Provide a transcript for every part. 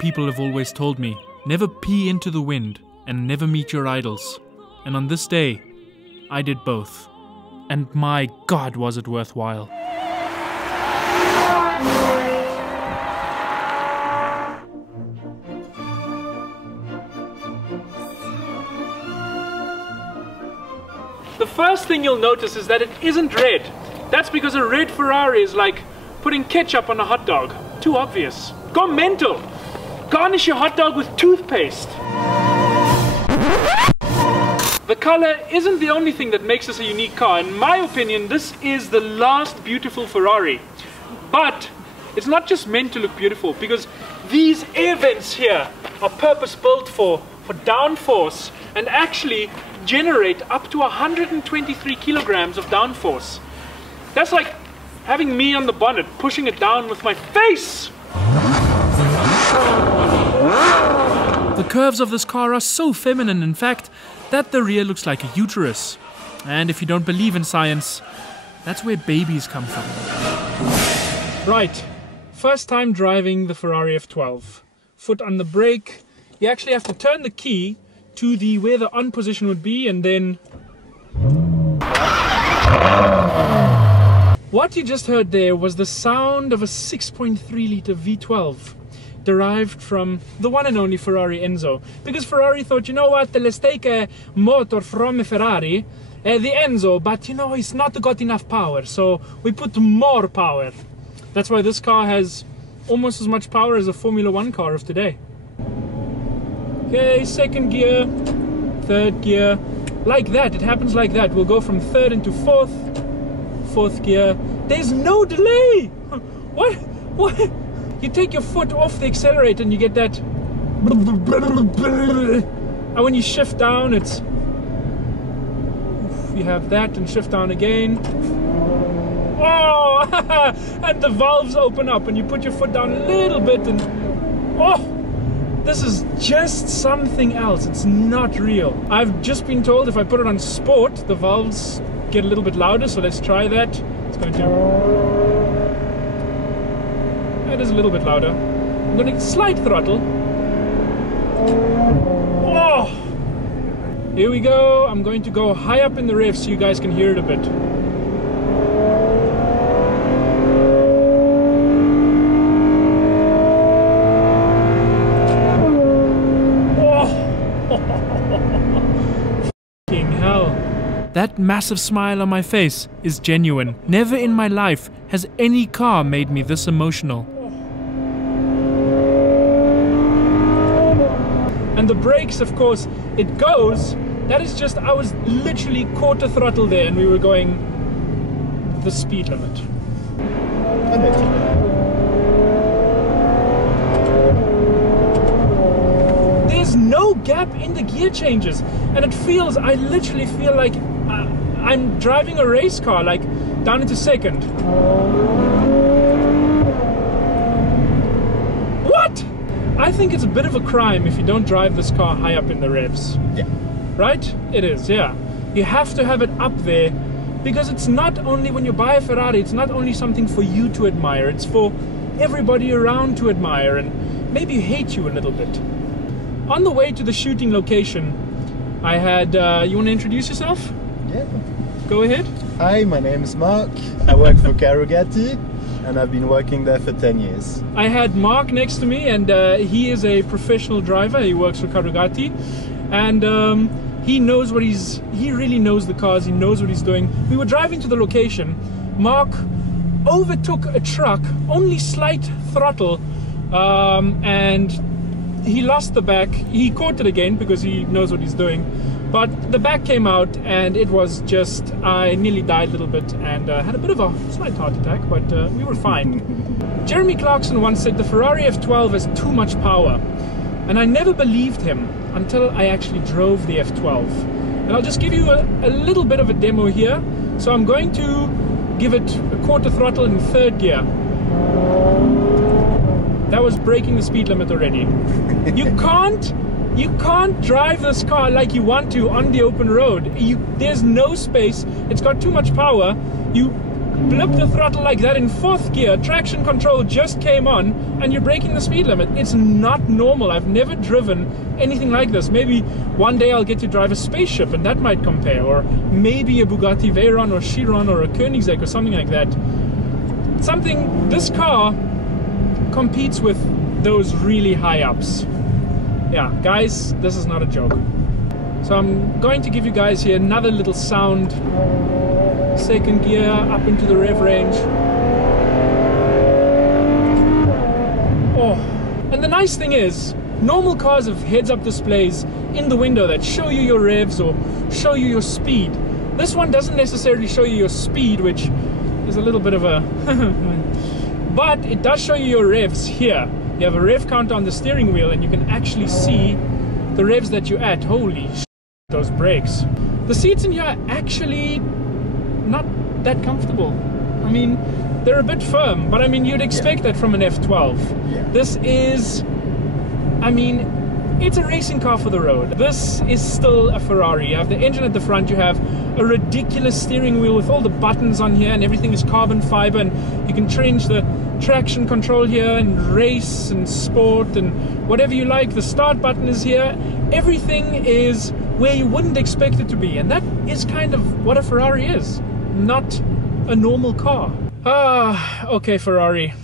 people have always told me, never pee into the wind and never meet your idols. And on this day, I did both. And my God, was it worthwhile. The first thing you'll notice is that it isn't red. That's because a red Ferrari is like putting ketchup on a hot dog. Too obvious. Go mental! Garnish your hot dog with toothpaste. The color isn't the only thing that makes this a unique car. In my opinion, this is the last beautiful Ferrari. But it's not just meant to look beautiful, because these air vents here are purpose built for downforce and actually generate up to 123 kilograms of downforce. That's like having me on the bonnet, pushing it down with my face! The curves of this car are so feminine, in fact, that the rear looks like a uterus. And if you don't believe in science, that's where babies come from. Right, first time driving the Ferrari F12. Foot on the brake. You actually have to turn the key to where the on position would be, and then... What you just heard there was the sound of a 6.3 litre V12, derived from the one and only Ferrari Enzo. Because Ferrari thought, you know what, let's take a motor from a Ferrari, the Enzo, but you know, it's not got enough power, so we put more power. That's why this car has almost as much power as a Formula 1 car of today. Okay, second gear, third gear, like that, it happens like that. We'll go from third into fourth gear. There's no delay! What? You take your foot off the accelerator and you get that... And when you shift down, it's... You have that and shift down again. Oh! And the valves open up and you put your foot down a little bit and... Oh! This is just something else. It's not real. I've just been told if I put it on sport, the valves get a little bit louder, so let's try that. It's going to... It is a little bit louder. I'm going to slight throttle. Oh! Here we go. I'm going to go high up in the rev so you guys can hear it a bit. That massive smile on my face is genuine. Never in my life has any car made me this emotional. And the brakes, of course, it goes. That is just, I was literally quarter throttle there and we were going the speed limit. There's no gap in the gear changes. And it feels, I literally feel like I'm driving a race car, like down into second. What? I think it's a bit of a crime if you don't drive this car high up in the revs. Yeah. Right? It is, yeah. You have to have it up there, because it's not only, when you buy a Ferrari, it's not only something for you to admire, it's for everybody around to admire and maybe hate you a little bit. On the way to the shooting location, I had, you want to introduce yourself? Yeah. Go ahead. Hi, my name is Mark. I work for Carugatti and I've been working there for 10 years. I had Mark next to me, and he is a professional driver. He works for Carugatti, and he knows what he really knows the cars, he knows what he's doing. We were driving to the location. Mark overtook a truck, only slight throttle, and he lost the back. He caught it again because he knows what he's doing, but the back came out and it was just, I nearly died a little bit and had a bit of a slight heart attack, but we were fine. Jeremy Clarkson once said the Ferrari F12 has too much power, and I never believed him until I actually drove the F12. And I'll just give you a little bit of a demo here. So I'm going to give it a quarter throttle in third gear. That was breaking the speed limit already. You can't drive this car like you want to on the open road. There's no space. It's got too much power. blip the throttle like that in 4th gear, traction control just came on, and you're breaking the speed limit. It's not normal. I've never driven anything like this. Maybe one day I'll get to drive a spaceship and that might compare, or maybe a Bugatti Veyron or Chiron or a Koenigsegg or something like that. This car competes with those really high ups. Yeah, guys, this is not a joke. So I'm going to give you guys here another little sound. 2nd gear, up into the rev range. Oh, and the nice thing is, normal cars have heads-up displays in the window that show you your revs or show you your speed. This one doesn't necessarily show you your speed, which is a little bit of a... but it does show you your revs here. You have a rev counter on the steering wheel and you can actually see the revs that you're at. Holy shit, those brakes. The seats in here are actually not that comfortable. I mean, they're a bit firm, but I mean, you'd expect that from an F12. Yeah. This is, I mean, it's a racing car for the road. This is still a Ferrari. You have the engine at the front, you have a ridiculous steering wheel with all the buttons on here, and everything is carbon fiber, and you can change the traction control here, and race and sport and whatever you like. The start button is here. Everything is where you wouldn't expect it to be, and that is kind of what a Ferrari is, not a normal car. Okay, Ferrari,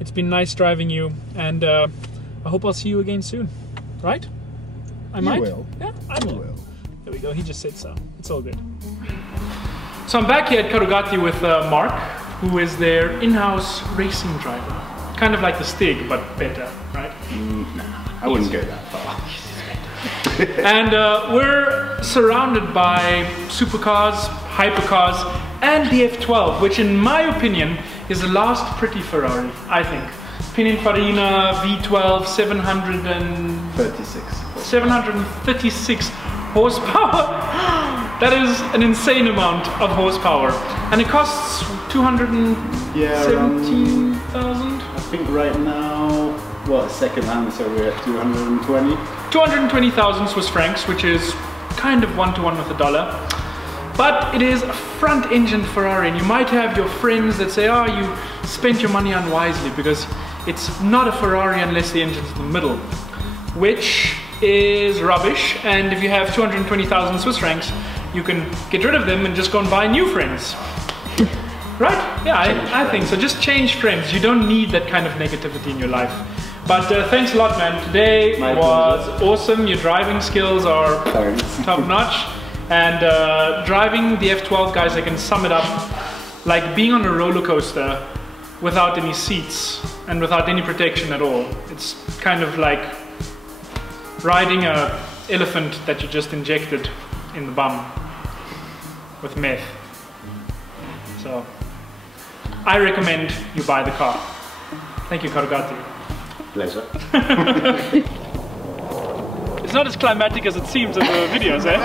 it's been nice driving you, and I hope I'll see you again soon, right? I might? Will. Yeah, I will. There we go, he just said so. It's all good. So I'm back here at Carugati with Mark, who is their in-house racing driver. Kind of like the Stig, but better, right? Nah, I wouldn't go that far. And we're surrounded by supercars, hypercars, and the F12, which in my opinion is the last pretty Ferrari, I think. Pininfarina V12 736 horsepower. That is an insane amount of horsepower, and it costs 217,000. I think right now, well, second hand, so we're at 220. 220,000 Swiss francs, which is kind of 1-to-1 with the dollar. But it is a front-engined Ferrari, and you might have your friends that say, oh, you spent your money unwisely, because it's not a Ferrari unless the engine's in the middle, which is rubbish. And if you have 220,000 Swiss francs, you can get rid of them and just go and buy new friends. Right? Yeah, I think so. Just change friends. You don't need that kind of negativity in your life. But thanks a lot, man. Today was awesome. Your driving skills are top notch. And driving the F12, guys, I can sum it up like being on a roller coaster without any seats and without any protection at all. It's kind of like riding an elephant that you just injected in the bum with meth. So I recommend you buy the car. Thank you, Carugati. Pleasure. It's not as climatic as it seems in the videos, eh?